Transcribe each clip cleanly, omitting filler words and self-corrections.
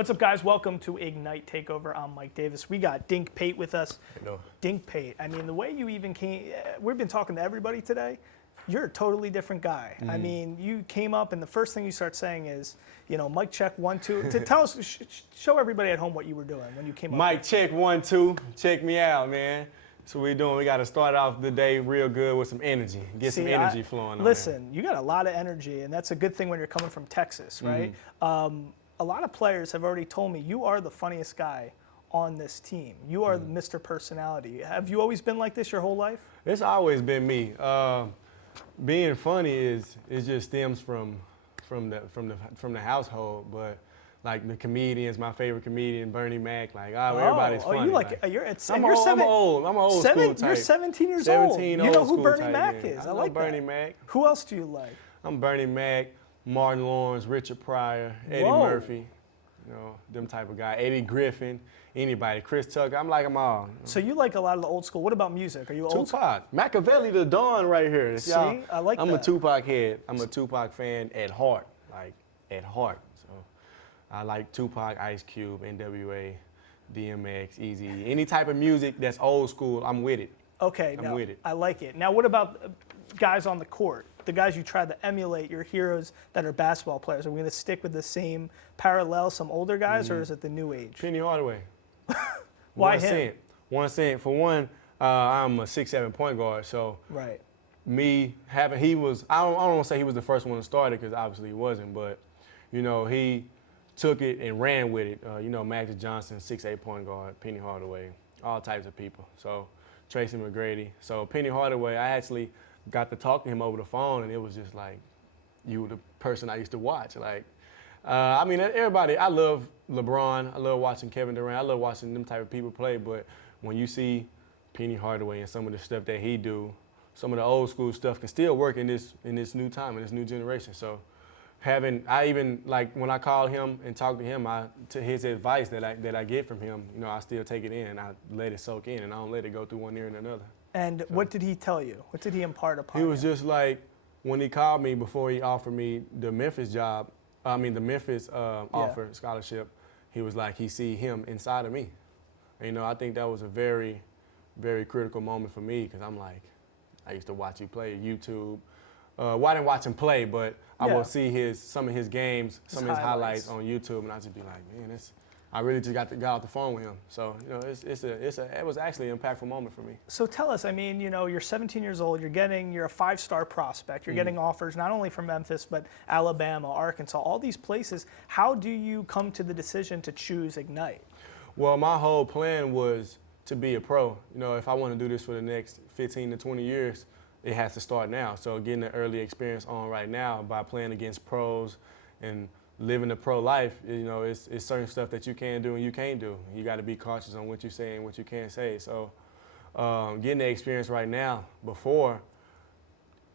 What's up, guys? Welcome to Ignite Takeover. I'm Mike Davis. We got Dink Pate with us. Hello. Dink Pate. I mean, the way you even came, we've been talking to everybody today. You're a totally different guy. I mean, you came up and the first thing you start saying is, you know, mic check 1, 2. To tell us, show everybody at home what you were doing when you came up. Mic check 1, 2. Check me out, man. That's what we're doing. We got to start off the day real good with some energy. Get some energy flowing. Listen, you got a lot of energy, and that's a good thing when you're coming from Texas, right? A lot of players have already told me you are the funniest guy on this team. You are Mr. Personality. Have you always been like this your whole life? It's always been me. Being funny is just stems from the household, but like the comedians, my favorite comedian, Bernie Mac, like everybody's funny. You like you're at I'm an old school type. You're 17 years 17 old. You know who school Bernie type, Mac man. is. I know like Bernie that. Mac. Who else do you like? I'm Bernie Mac, Martin Lawrence, Richard Pryor, Eddie Murphy, you know, them type of guy. Eddie Griffin, anybody, Chris Tucker. I'm like them all. You know? So you like a lot of the old school. What about music? Are you old school? Tupac, Machiavelli the Dawn right here. See, I like that. I'm a Tupac head. I'm a Tupac fan at heart, like at heart. So I like Tupac, Ice Cube, NWA, DMX, Eazy. Any type of music that's old school, I'm with it. Okay, I'm with it. I like it. Now, what about guys on the court? The guys you try to emulate, your heroes that are basketball players. Are we going to stick with the same parallel, some older guys, or is it the new age? Penny Hardaway. Why him? 1 cent. For one, I'm a 6'7" point guard, so me having I don't want to say he was the first one to start it because obviously he wasn't, but you know he took it and ran with it. You know, Magic Johnson, 6'8" point guard, Penny Hardaway, all types of people. So Tracy McGrady. So Penny Hardaway, I actually got to talk to him over the phone, and it was just like, you were the person I used to watch. Like, I mean, everybody, I love LeBron. I love watching Kevin Durant. I love watching them type of people play. But when you see Penny Hardaway and some of the stuff that he do, some of the old school stuff can still work in this new time, in this new generation. So I even, like, when I call him and talk to him, to his advice that I get from him, you know, I still take it in. I let it soak in, and I don't let it go through one ear and another. And what did he tell you? What did he impart upon you? He was just like, when he called me before he offered me the Memphis job, the Memphis offer, scholarship, he was like, he see him inside of me. And, you know, I think that was a very, very critical moment for me because I'm like, I used to watch you play YouTube. Well, I didn't watch him play, but I will see some of his games, some of his highlights on YouTube, and I just be like, man, I really just got off the phone with him. So, you know, it was actually an impactful moment for me. So tell us, I mean, you know, you're 17 years old, you're a 5-star prospect, you're getting offers not only from Memphis, but Alabama, Arkansas, all these places. How do you come to the decision to choose Ignite? Well, my whole plan was to be a pro. You know, if I want to do this for the next 15 to 20 years, it has to start now. So getting the early experience on right now by playing against pros and living the pro life, you know, it's certain stuff that you can do and you can't do. You got to be cautious on what you say and what you can't say. So getting the experience right now before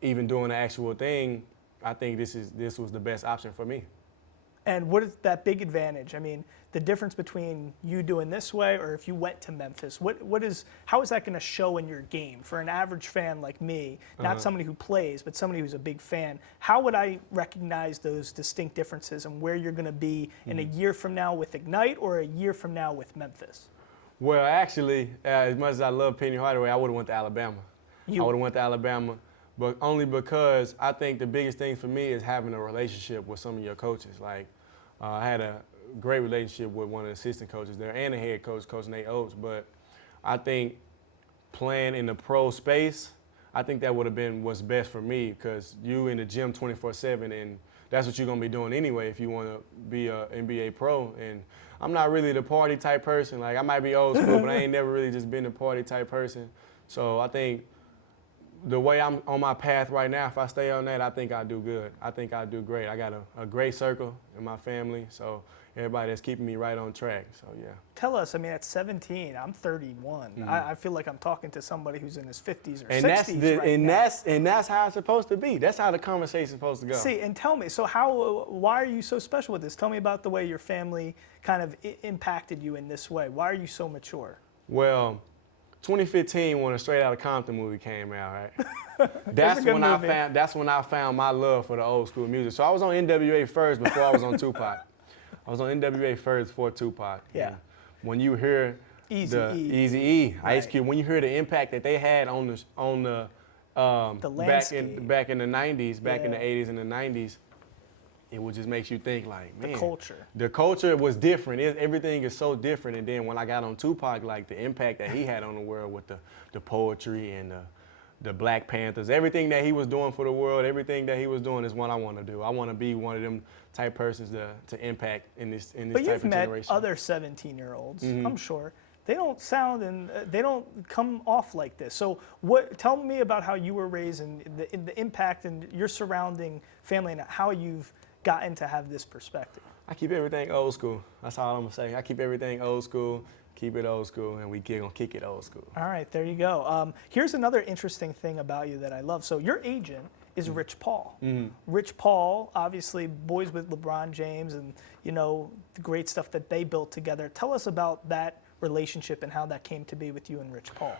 even doing the actual thing, I think this was the best option for me. And what is that big advantage? I mean, the difference between you doing this way or if you went to Memphis, how is that going to show in your game? For an average fan like me, not somebody who plays, but somebody who's a big fan, how would I recognize those distinct differences and where you're going to be in a year from now with Ignite or a year from now with Memphis? Well, actually, as much as I love Penny Hardaway, I would have went to Alabama. I would have went to Alabama, but only because I think the biggest thing for me is having a relationship with some of your coaches. Like, I had a great relationship with one of the assistant coaches there and the head coach, Coach Nate Oates. But I think playing in the pro space, I think that would have been what's best for me because you in the gym 24/7, and that's what you're going to be doing anyway if you want to be an NBA pro. And I'm not really the party type person. Like, I might be old school, but I ain't never really just been a party type person. So I think the way I'm on my path right now, if I stay on that, I think I'll do good. I think I'll do great. I got a great circle in my family, so everybody that's keeping me right on track, so yeah. Tell us, I mean, at 17, I'm 31. I feel like I'm talking to somebody who's in his 50s or 60s And that's how it's supposed to be. That's how the conversation's supposed to go. See, and tell me, so why are you so special with this? Tell me about the way your family kind of impacted you in this way. Why are you so mature? Well, 2015 when a Straight Outta Compton movie came out, right? That's when I found my love for the old school music. So I was on NWA first before I was on Tupac. I was on NWA first for Tupac. Yeah. And when you hear Eazy-E, Ice Cube, when you hear the impact that they had on the landscape. back in the 90s, back in the Yeah. 80s and the 90s, it would just makes you think like, man. The culture was different. Everything is so different. And then when I got on Tupac, like the impact that he had on the world with the poetry and the Black Panthers, everything that he was doing for the world, everything that he was doing is what I want to do. I want to be one of them type persons to impact in this type of generation. But you've met other 17-year-olds, Mm-hmm. I'm sure. They don't sound and they don't come off like this. So tell me about how you were raised and the impact and your surrounding family and how you've gotten to have this perspective. I keep everything old school. That's all I'm going to say. I keep everything old school, keep it old school, and we going to kick it old school. All right, there you go. Here's another interesting thing about you that I love. So your agent is Rich Paul. Mm-hmm. Rich Paul, obviously, boys with LeBron James and, you know, the great stuff that they built together. Tell us about that relationship and how that came to be with you and Rich Paul.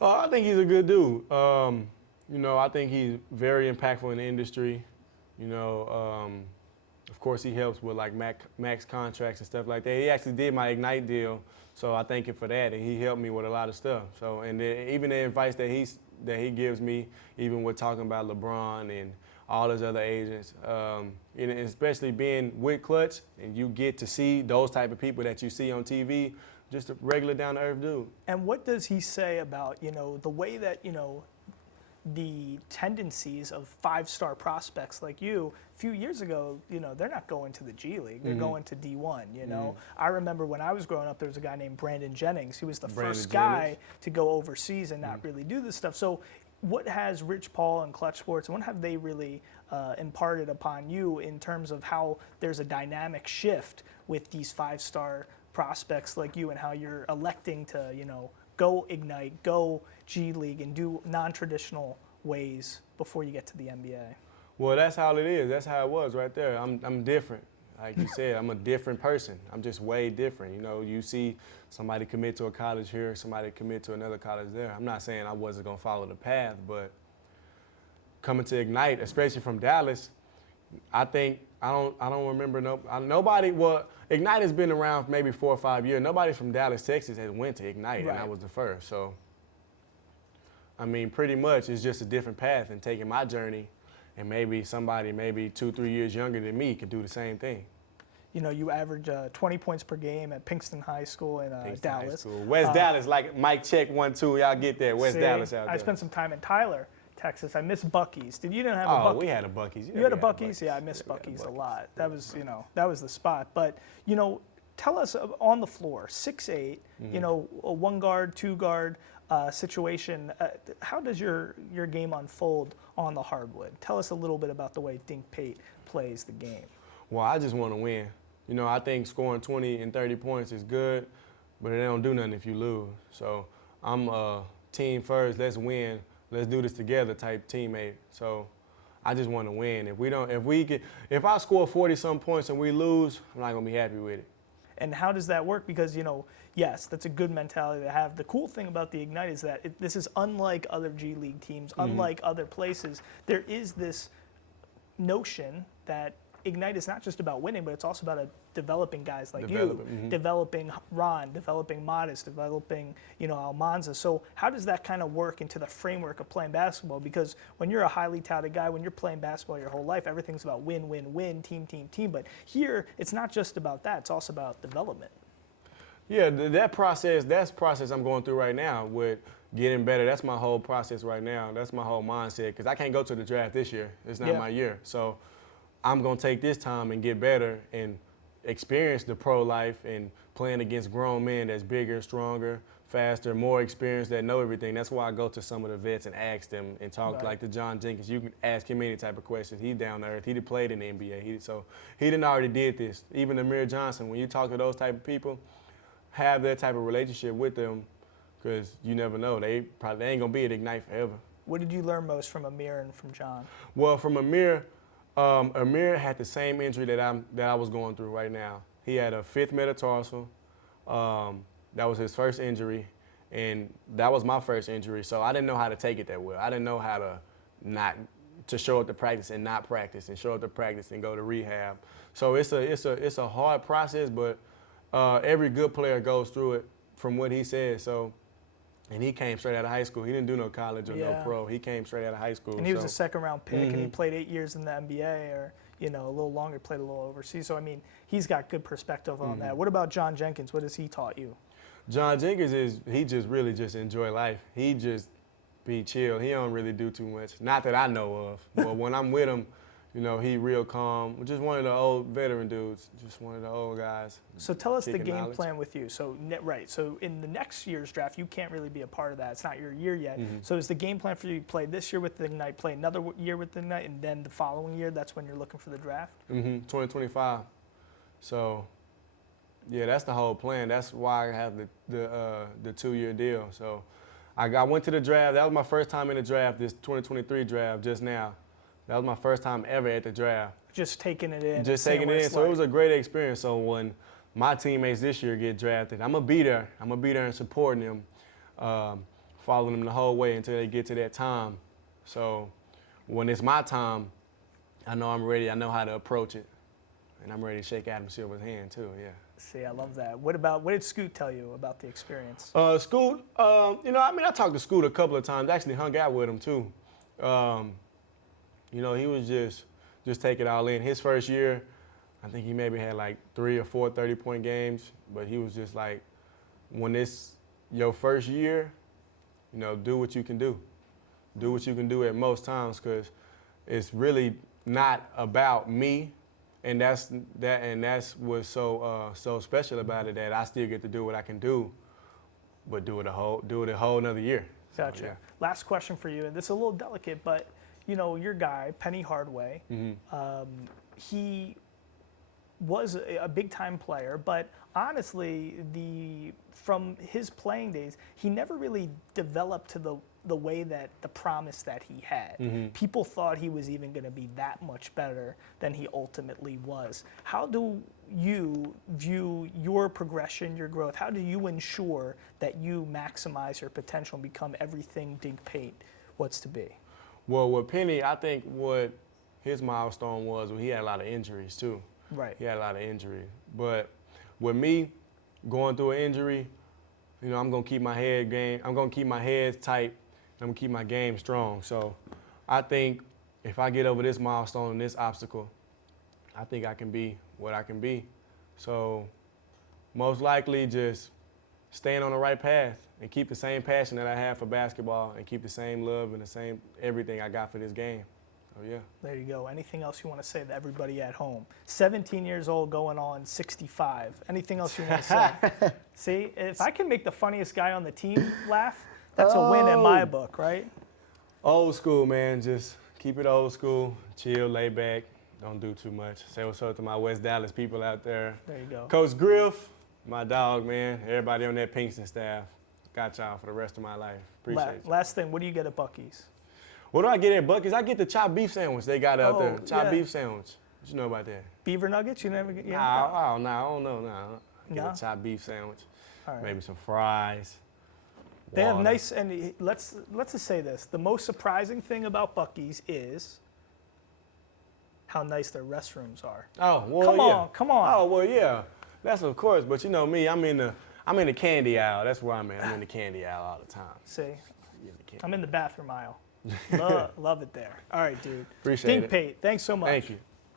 I think he's a good dude. You know, I think he's very impactful in the industry. You know, of course, he helps with like max contracts and stuff like that. He actually did my Ignite deal, so I thank him for that, and he helped me with a lot of stuff. So, and even the advice that he gives me, even with talking about LeBron and all his other agents, and especially being with Clutch, and you get to see those type of people that you see on TV, just a regular down-to-earth dude. And what does he say about, you know, the way that, you know, the tendencies of five-star prospects like you, a few years ago, you know, they're not going to the G League, they're going to D1, you know. I remember when I was growing up, there was a guy named Brandon Jennings. He was the first guy to go overseas and not really do this stuff. So what has Rich Paul and Clutch Sports, what have they really imparted upon you in terms of how there's a dynamic shift with these five-star prospects like you and how you're electing to, you know, go Ignite, go G League, and do non-traditional ways before you get to the NBA? Well, that's how it is. That's how it was right there. I'm different. Like you said, I'm a different person. I'm just way different. You know, you see somebody commit to a college here, somebody commit to another college there. I'm not saying I wasn't going to follow the path, but coming to Ignite, especially from Dallas, I think I don't remember nobody. Well, Ignite has been around for maybe 4 or 5 years. Nobody from Dallas, Texas, has went to Ignite, right. And I was the first. So, I mean, pretty much it's just a different path and taking my journey, and maybe somebody 2-3 years younger than me could do the same thing. You know, you average 20 points per game at Pinkston High School in Dallas. West Dallas, like Mike check 1-2. Y'all get there. West Dallas out there. I spent some time in Tyler, Texas. I miss Buc-ee's. You didn't have a Buc-ee's? Oh, we had a Buc-ee's. You had a Buc-ee's? Yeah, I miss Buc-ee's a lot. That was, you know, that was the spot. But, you know, tell us on the floor, 6'8", you know, a one guard, two guard situation. How does your game unfold on the hardwood? Tell us a little bit about the way Dink Pate plays the game. Well, I just want to win. You know, I think scoring 20 and 30 points is good, but it don't do nothing if you lose. So I'm a team first, let's win, let's do this together type teammate. So I just want to win. If I score 40-some points and we lose, I'm not going to be happy with it. And how does that work? Because, you know, yes, that's a good mentality to have. The cool thing about the Ignite is that this is unlike other G League teams, unlike other places. There is this notion that Ignite is not just about winning, but it's also about developing guys like you, developing Ron, developing Modest, developing, you know, Almanza. So how does that kind of work into the framework of playing basketball? Because when you're a highly touted guy, when you're playing basketball your whole life, everything's about win, win, win, team, team, team. But here, it's not just about that. It's also about development. Yeah, that's the process I'm going through right now with getting better. That's my whole process right now. That's my whole mindset, because I can't go to the draft this year. It's not my year. So I'm going to take this time and get better and experience the pro life and playing against grown men that's bigger, stronger, faster, more experienced, that know everything. That's why I go to some of the vets and ask them and talk like to John Jenkins. You can ask him any type of questions. He's down to earth. He played in the NBA. So he done already did this. Even Amir Johnson, when you talk to those type of people, have that type of relationship with them, because you never know. They ain't going to be at Ignite forever. What did you learn most from Amir and from John? Well, from Amir, Amir had the same injury that I was going through right now. He had a 5th metatarsal. That was his first injury, and that was my first injury. So I didn't know how to take it that well. I didn't know how to not to show up to practice and not practice, and show up to practice and go to rehab. So it's a hard process, but every good player goes through it, from what he said. So, and he came straight out of high school. He didn't do no college or no pro. He came straight out of high school. And he was a second-round pick, and he played 8 years in the NBA, or a little longer, played a little overseas. So I mean, he's got good perspective on that. What about John Jenkins? What has he taught you? John Jenkins he just really just enjoy life. He just be chill. He don't really do too much. Not that I know of. But when I'm with him, he real calm. Just one of the old veteran dudes. Just one of the old guys. So tell us the game plan with you. So So in the next year's draft, you can't really be a part of that. It's not your year yet. So is the game plan for you to play this year with the Ignite, play another year with the Ignite, and then the following year, that's when you're looking for the draft? 2025. So, yeah, that's the whole plan. That's why I have the 2-year deal. So I went to the draft. That was my first time in the draft, this 2023 draft just now. That was my first time ever at the draft. Just taking it in. Just taking it in. So it was a great experience. So when my teammates this year get drafted, I'm going to be there. I'm going to be there and supporting them, following them the whole way until they get to that time. So when it's my time, I know I'm ready. I know how to approach it. And I'm ready to shake Adam Silver's hand too, yeah. See, I love that. What did Scoot tell you about the experience? Scoot, I talked to Scoot a couple of times. Actually hung out with him too. He was just take it all in. His first year, I think he maybe had like 3 or 4 30-point games, but he was just like, when it's your first year, do what you can do. Do what you can do at most times, because it's really not about me. And that's what's so special about it, that I still get to do what I can do, but do it a whole another year. Gotcha. So, yeah. Last question for you, and this is a little delicate, but your guy Penny Hardaway, he was a big time player, but honestly, from his playing days, he never really developed to the way that the promise that he had. People thought he was even going to be that much better than he ultimately was. How do you view your progression, your growth? How do you ensure that you maximize your potential and become everything Dink Pate wants to be? Well, with Penny, I think what his milestone was, he had a lot of injuries too. Right. He had a lot of injuries. But with me going through an injury, I'm gonna keep my head tight. I'm gonna keep my game strong. So I think if I get over this milestone and this obstacle, I think I can be what I can be. So most likely just staying on the right path and keep the same passion that I have for basketball and keep the same love and the same everything I got for this game. So yeah. There you go. Anything else you want to say to everybody at home? 17 years old, going on 65. Anything else you want to say? See, if I can make the funniest guy on the team laugh, that's a win in my book, right? Old school, man. Just keep it old school. Chill, lay back. Don't do too much. Say what's up to my West Dallas people out there. There you go. Coach Griff, my dog, man. Everybody on that Pinkston staff. Got y'all for the rest of my life. Appreciate you. Last thing, what do you get at Buc-ee's? What do I get at Buc-ee's? I get the chopped beef sandwich they got out there. Chopped beef sandwich. What you know about that? Beaver nuggets? You never get? I don't know. I get a chopped beef sandwich. All right. Maybe some fries. They have nice, and let's just say this. The most surprising thing about Buc-ee's is how nice their restrooms are. Oh, well, Come on. Oh, well, yeah. That's of course, but you know me, I'm in the candy aisle. That's where I'm at. I'm in the candy aisle all the time. See? I'm in the bathroom aisle. Love it there. All right, dude. Appreciate it. Dink Pate, thanks so much. Thank you.